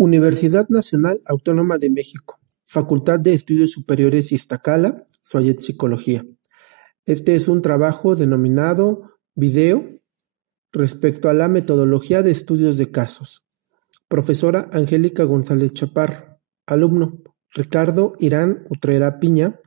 Universidad Nacional Autónoma de México, Facultad de Estudios Superiores Iztacala, Soyet Psicología. Este es un trabajo denominado Video respecto a la metodología de estudios de casos. Profesora Angélica González Chaparro. Alumno Ricardo Irán Utrera Piña,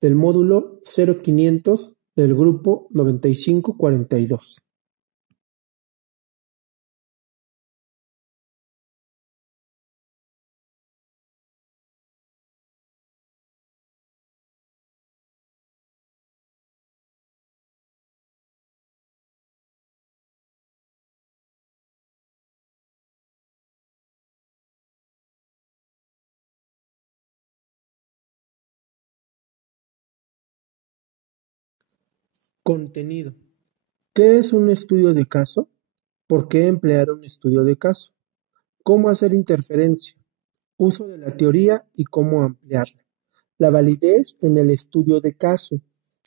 del módulo 0500 del grupo 9542. Contenido. ¿Qué es un estudio de caso? ¿Por qué emplear un estudio de caso? ¿Cómo hacer interferencia? Uso de la teoría y cómo ampliarla. La validez en el estudio de caso.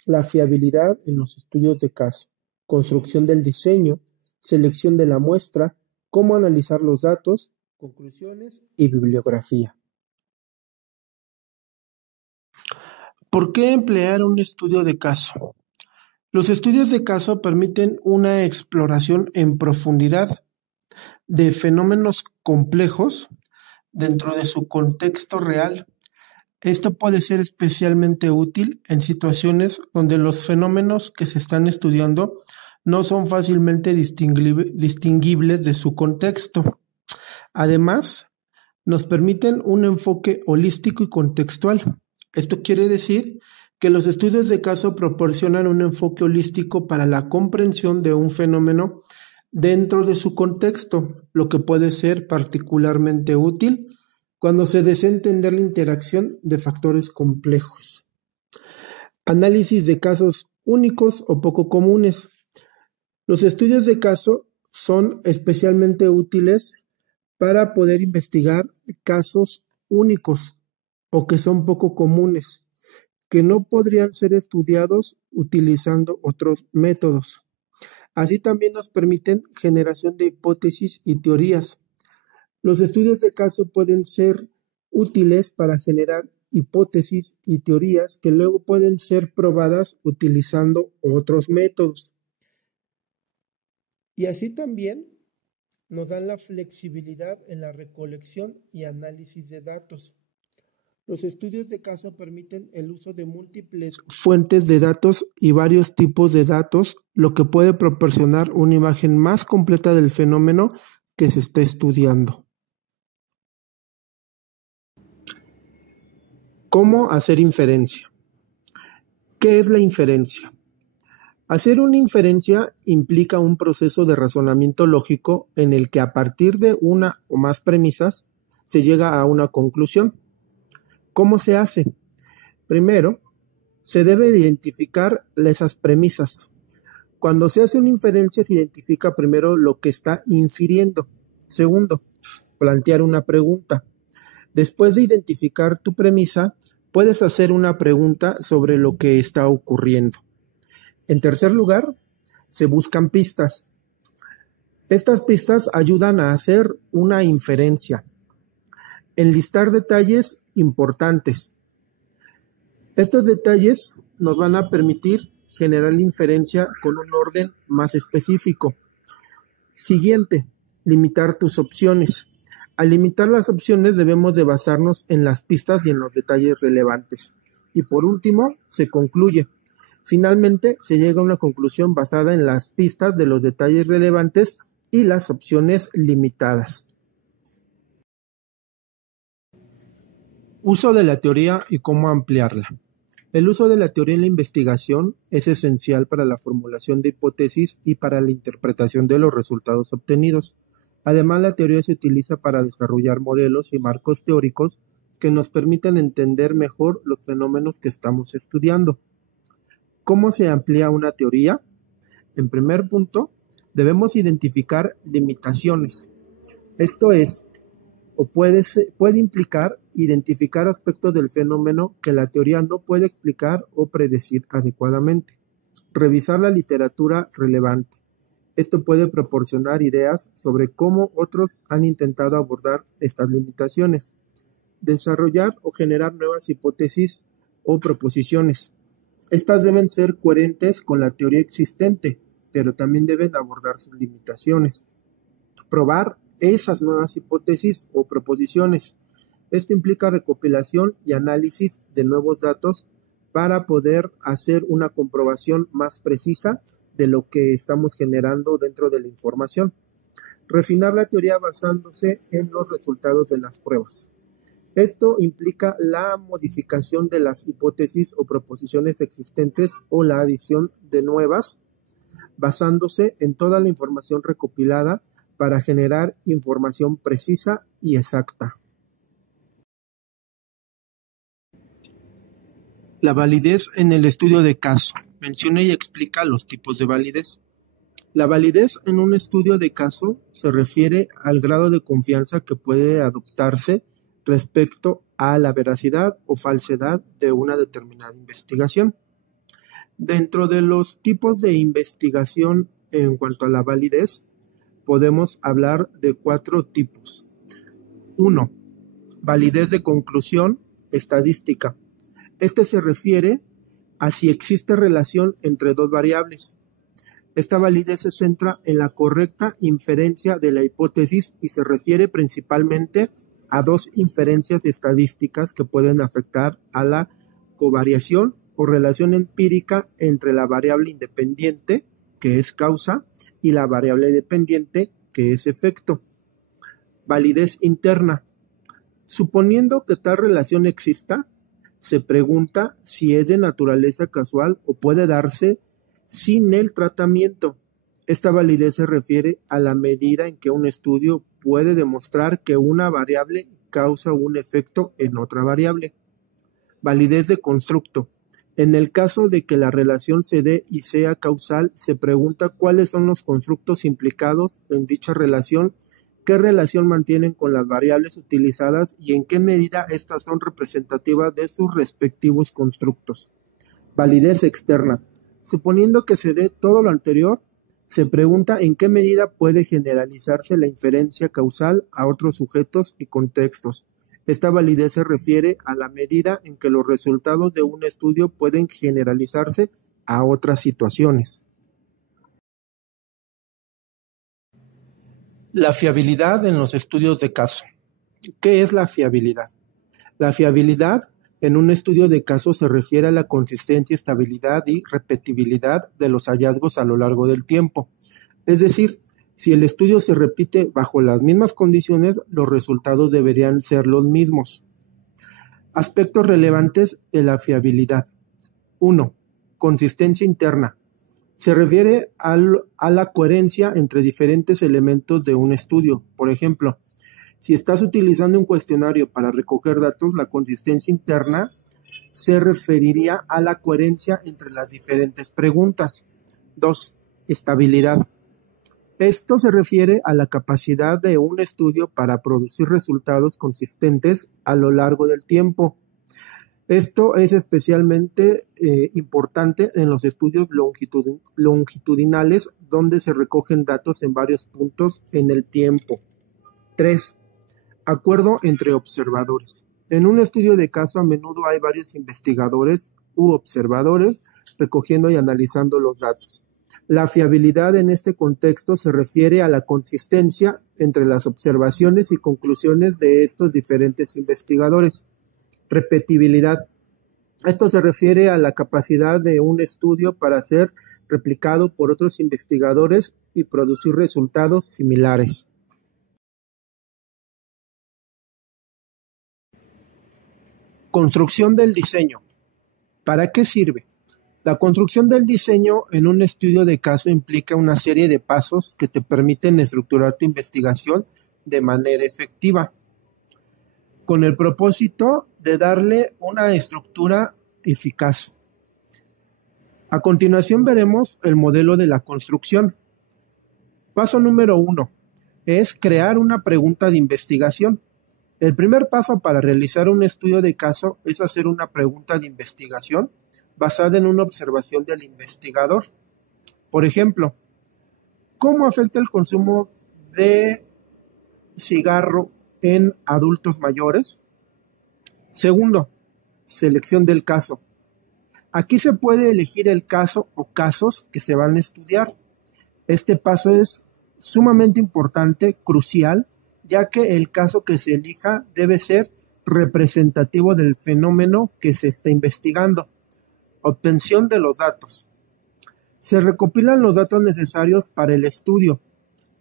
La fiabilidad en los estudios de caso. Construcción del diseño. Selección de la muestra. Cómo analizar los datos. Conclusiones y bibliografía. ¿Por qué emplear un estudio de caso? Los estudios de caso permiten una exploración en profundidad de fenómenos complejos dentro de su contexto real. Esto puede ser especialmente útil en situaciones donde los fenómenos que se están estudiando no son fácilmente distinguibles de su contexto. Además, nos permiten un enfoque holístico y contextual. Esto quiere decir que los estudios de caso proporcionan un enfoque holístico para la comprensión de un fenómeno dentro de su contexto, lo que puede ser particularmente útil cuando se desea entender la interacción de factores complejos. Análisis de casos únicos o poco comunes. Los estudios de caso son especialmente útiles para poder investigar casos únicos o que son poco comunes, que no podrían ser estudiados utilizando otros métodos. Así también nos permiten generación de hipótesis y teorías. Los estudios de caso pueden ser útiles para generar hipótesis y teorías que luego pueden ser probadas utilizando otros métodos. Y así también nos dan la flexibilidad en la recolección y análisis de datos. Los estudios de caso permiten el uso de múltiples fuentes de datos y varios tipos de datos, lo que puede proporcionar una imagen más completa del fenómeno que se está estudiando. ¿Cómo hacer inferencia? ¿Qué es la inferencia? Hacer una inferencia implica un proceso de razonamiento lógico en el que a partir de una o más premisas se llega a una conclusión. ¿Cómo se hace? Primero, se debe identificar esas premisas. Cuando se hace una inferencia se identifica primero lo que está infiriendo. Segundo, plantear una pregunta. Después de identificar tu premisa, puedes hacer una pregunta sobre lo que está ocurriendo. En tercer lugar, se buscan pistas. Estas pistas ayudan a hacer una inferencia. Enlistar detalles importantes. Estos detalles nos van a permitir generar la inferencia con un orden más específico. Siguiente, limitar tus opciones. Al limitar las opciones debemos de basarnos en las pistas y en los detalles relevantes. Y por último, se concluye. Finalmente, se llega a una conclusión basada en las pistas de los detalles relevantes y las opciones limitadas. Uso de la teoría y cómo ampliarla. El uso de la teoría en la investigación es esencial para la formulación de hipótesis y para la interpretación de los resultados obtenidos. Además, la teoría se utiliza para desarrollar modelos y marcos teóricos que nos permitan entender mejor los fenómenos que estamos estudiando. ¿Cómo se amplía una teoría? En primer punto, debemos identificar limitaciones. Esto es, puede implicar identificar aspectos del fenómeno que la teoría no puede explicar o predecir adecuadamente. Revisar la literatura relevante. Esto puede proporcionar ideas sobre cómo otros han intentado abordar estas limitaciones, desarrollar o generar nuevas hipótesis o proposiciones. Estas deben ser coherentes con la teoría existente, pero también deben abordar sus limitaciones. Probar esas nuevas hipótesis o proposiciones. Esto implica recopilación y análisis de nuevos datos para poder hacer una comprobación más precisa de lo que estamos generando dentro de la información. Refinar la teoría basándose en los resultados de las pruebas. Esto implica la modificación de las hipótesis o proposiciones existentes o la adición de nuevas, basándose en toda la información recopilada para generar información precisa y exacta. La validez en el estudio de caso. Menciona y explica los tipos de validez. La validez en un estudio de caso se refiere al grado de confianza que puede adoptarse respecto a la veracidad o falsedad de una determinada investigación. Dentro de los tipos de investigación en cuanto a la validez, podemos hablar de 4 tipos. 1. Validez de conclusión estadística. Este se refiere a si existe relación entre 2 variables. Esta validez se centra en la correcta inferencia de la hipótesis y se refiere principalmente a 2 inferencias estadísticas que pueden afectar a la covariación o relación empírica entre la variable independiente, que es causa, y la variable dependiente, que es efecto. Validez interna. Suponiendo que tal relación exista, se pregunta si es de naturaleza casual o puede darse sin el tratamiento. Esta validez se refiere a la medida en que un estudio puede demostrar que una variable causa un efecto en otra variable. Validez de constructo. En el caso de que la relación se dé y sea causal, se pregunta cuáles son los constructos implicados en dicha relación, qué relación mantienen con las variables utilizadas y en qué medida estas son representativas de sus respectivos constructos. Validez externa. Suponiendo que se dé todo lo anterior, se pregunta en qué medida puede generalizarse la inferencia causal a otros sujetos y contextos. Esta validez se refiere a la medida en que los resultados de un estudio pueden generalizarse a otras situaciones. La fiabilidad en los estudios de caso. ¿Qué es la fiabilidad? La fiabilidad en un estudio de caso se refiere a la consistencia, estabilidad y repetibilidad de los hallazgos a lo largo del tiempo. Es decir, si el estudio se repite bajo las mismas condiciones, los resultados deberían ser los mismos. Aspectos relevantes de la fiabilidad. 1. Consistencia interna. Se refiere a la coherencia entre diferentes elementos de un estudio. Por ejemplo, si estás utilizando un cuestionario para recoger datos, la consistencia interna se referiría a la coherencia entre las diferentes preguntas. 2. Estabilidad. Esto se refiere a la capacidad de un estudio para producir resultados consistentes a lo largo del tiempo. Esto es especialmente importante en los estudios longitudinales, donde se recogen datos en varios puntos en el tiempo. 3. Acuerdo entre observadores. En un estudio de caso, a menudo hay varios investigadores u observadores recogiendo y analizando los datos. La fiabilidad en este contexto se refiere a la consistencia entre las observaciones y conclusiones de estos diferentes investigadores. Repetibilidad. Esto se refiere a la capacidad de un estudio para ser replicado por otros investigadores y producir resultados similares. Construcción del diseño. ¿Para qué sirve? La construcción del diseño en un estudio de caso implica una serie de pasos que te permiten estructurar tu investigación de manera efectiva, con el propósito de darle una estructura eficaz. A continuación veremos el modelo de la construcción. Paso número 1 es crear una pregunta de investigación. El primer paso para realizar un estudio de caso es hacer una pregunta de investigación basada en una observación del investigador. Por ejemplo, ¿Cómo afecta el consumo de cigarro en adultos mayores? Segundo, selección del caso. Aquí se puede elegir el caso o casos que se van a estudiar. Este paso es sumamente importante, crucial, ya que el caso que se elija debe ser representativo del fenómeno que se está investigando. Obtención de los datos. Se recopilan los datos necesarios para el estudio.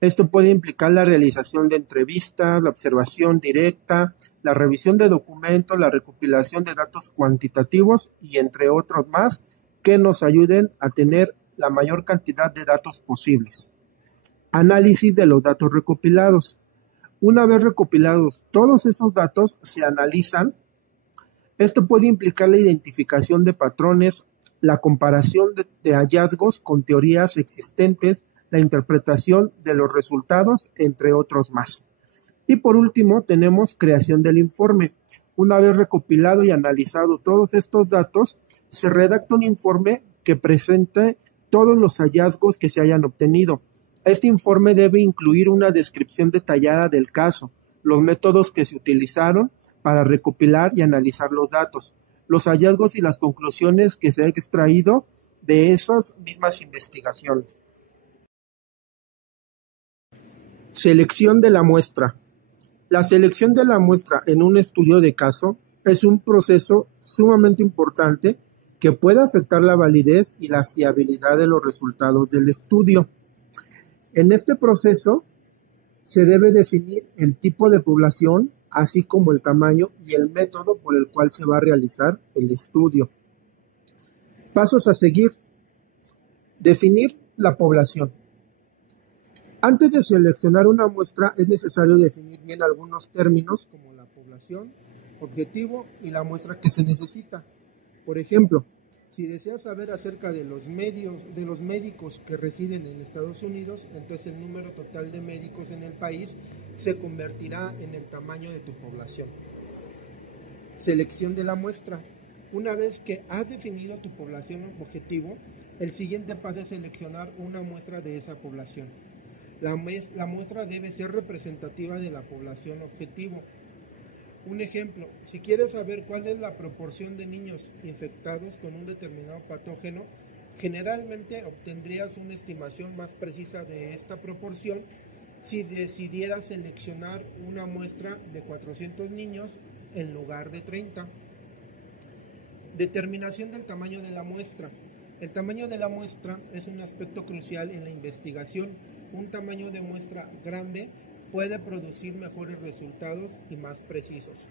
Esto puede implicar la realización de entrevistas, la observación directa, la revisión de documentos, la recopilación de datos cuantitativos y entre otros más que nos ayuden a tener la mayor cantidad de datos posibles. Análisis de los datos recopilados. Una vez recopilados todos esos datos, se analizan. Esto puede implicar la identificación de patrones, la comparación de hallazgos con teorías existentes, la interpretación de los resultados, entre otros más. Y por último, tenemos creación del informe. Una vez recopilado y analizado todos estos datos, se redacta un informe que presente todos los hallazgos que se hayan obtenido. Este informe debe incluir una descripción detallada del caso, los métodos que se utilizaron para recopilar y analizar los datos, los hallazgos y las conclusiones que se han extraído de esas mismas investigaciones. Selección de la muestra. La selección de la muestra en un estudio de caso es un proceso sumamente importante que puede afectar la validez y la fiabilidad de los resultados del estudio. En este proceso se debe definir el tipo de población, así como el tamaño y el método por el cual se va a realizar el estudio. Pasos a seguir. Definir la población. Antes de seleccionar una muestra es necesario definir bien algunos términos como la población, objetivo y la muestra que se necesita. Por ejemplo, si deseas saber acerca de los médicos que residen en Estados Unidos, entonces el número total de médicos en el país se convertirá en el tamaño de tu población. Selección de la muestra. Una vez que has definido tu población objetivo, el siguiente paso es seleccionar una muestra de esa población. La muestra debe ser representativa de la población objetivo. Un ejemplo, si quieres saber cuál es la proporción de niños infectados con un determinado patógeno, generalmente obtendrías una estimación más precisa de esta proporción si decidieras seleccionar una muestra de 400 niños en lugar de 30. Determinación del tamaño de la muestra. El tamaño de la muestra es un aspecto crucial en la investigación. Un tamaño de muestra grande puede producir mejores resultados y más precisos.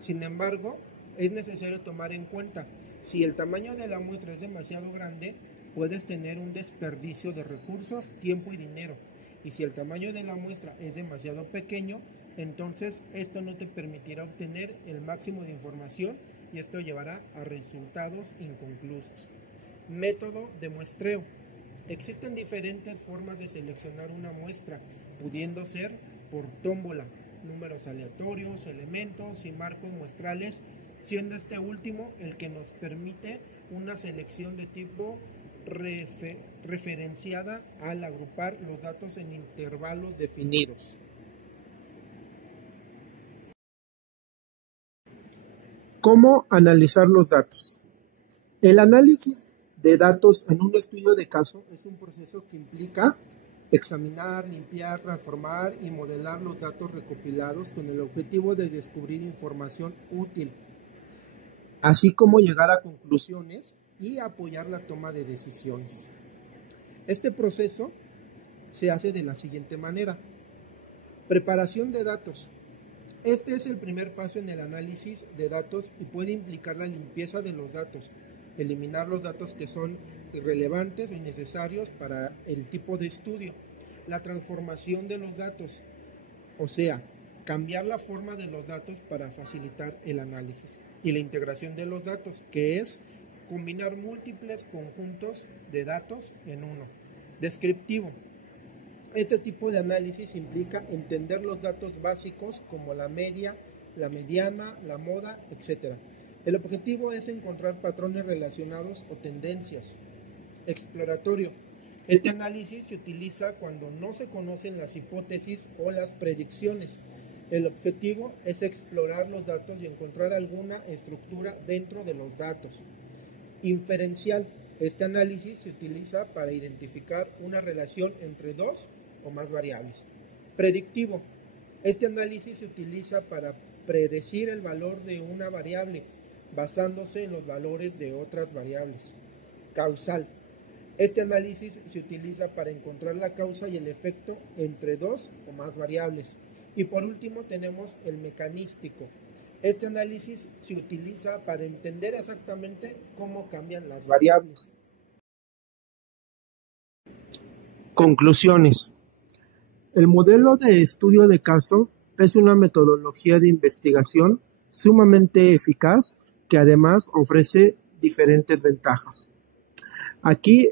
Sin embargo, es necesario tomar en cuenta, si el tamaño de la muestra es demasiado grande, puedes tener un desperdicio de recursos, tiempo y dinero. Y si el tamaño de la muestra es demasiado pequeño, entonces esto no te permitirá obtener el máximo de información y esto llevará a resultados inconclusos. Método de muestreo. Existen diferentes formas de seleccionar una muestra, pudiendo ser por tómbola, números aleatorios, elementos y marcos muestrales, siendo este último el que nos permite una selección de tipo referenciada al agrupar los datos en intervalos definidos. ¿Cómo analizar los datos? El análisis de datos en un estudio de caso es un proceso que implica examinar, limpiar, transformar y modelar los datos recopilados con el objetivo de descubrir información útil, así como llegar a conclusiones y apoyar la toma de decisiones. Este proceso se hace de la siguiente manera. Preparación de datos. Este es el primer paso en el análisis de datos y puede implicar la limpieza de los datos, eliminar los datos que son irrelevantes o innecesarios para el tipo de estudio. La transformación de los datos, o sea, cambiar la forma de los datos para facilitar el análisis. Y la integración de los datos, que es combinar múltiples conjuntos de datos en uno. Descriptivo. Este tipo de análisis implica entender los datos básicos como la media, la mediana, la moda, etc. El objetivo es encontrar patrones relacionados o tendencias. Exploratorio. Este análisis se utiliza cuando no se conocen las hipótesis o las predicciones. El objetivo es explorar los datos y encontrar alguna estructura dentro de los datos. Inferencial. Este análisis se utiliza para identificar una relación entre dos o más variables. Predictivo. Este análisis se utiliza para predecir el valor de una variable basándose en los valores de otras variables. Causal. Este análisis se utiliza para encontrar la causa y el efecto entre dos o más variables. Y por último tenemos el mecanístico. Este análisis se utiliza para entender exactamente cómo cambian las variables. Conclusiones. El modelo de estudio de caso es una metodología de investigación sumamente eficaz que además ofrece diferentes ventajas. Aquí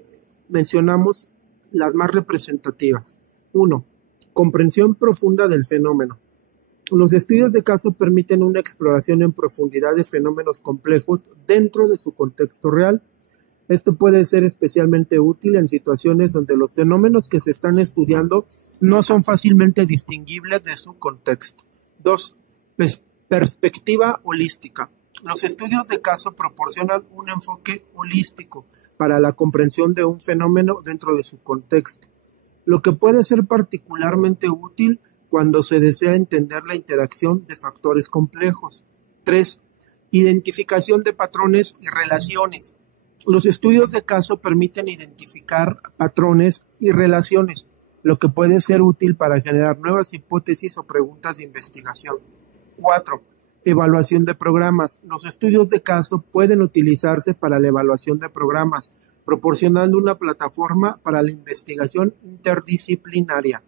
mencionamos las más representativas. 1. Comprensión profunda del fenómeno. Los estudios de caso permiten una exploración en profundidad de fenómenos complejos dentro de su contexto real. Esto puede ser especialmente útil en situaciones donde los fenómenos que se están estudiando no son fácilmente distinguibles de su contexto. 2. Perspectiva holística. Los estudios de caso proporcionan un enfoque holístico para la comprensión de un fenómeno dentro de su contexto, lo que puede ser particularmente útil cuando se desea entender la interacción de factores complejos. 3. Identificación de patrones y relaciones. Los estudios de caso permiten identificar patrones y relaciones, lo que puede ser útil para generar nuevas hipótesis o preguntas de investigación. 4. Evaluación de programas. Los estudios de caso pueden utilizarse para la evaluación de programas, proporcionando una plataforma para la investigación interdisciplinaria.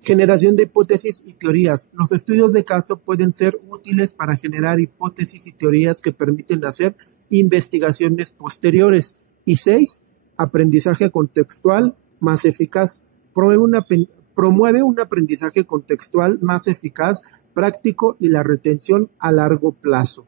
Generación de hipótesis y teorías. Los estudios de caso pueden ser útiles para generar hipótesis y teorías que permiten hacer investigaciones posteriores. Y 6. Aprendizaje contextual más eficaz. Promueve un aprendizaje contextual más eficaz, práctico y la retención a largo plazo.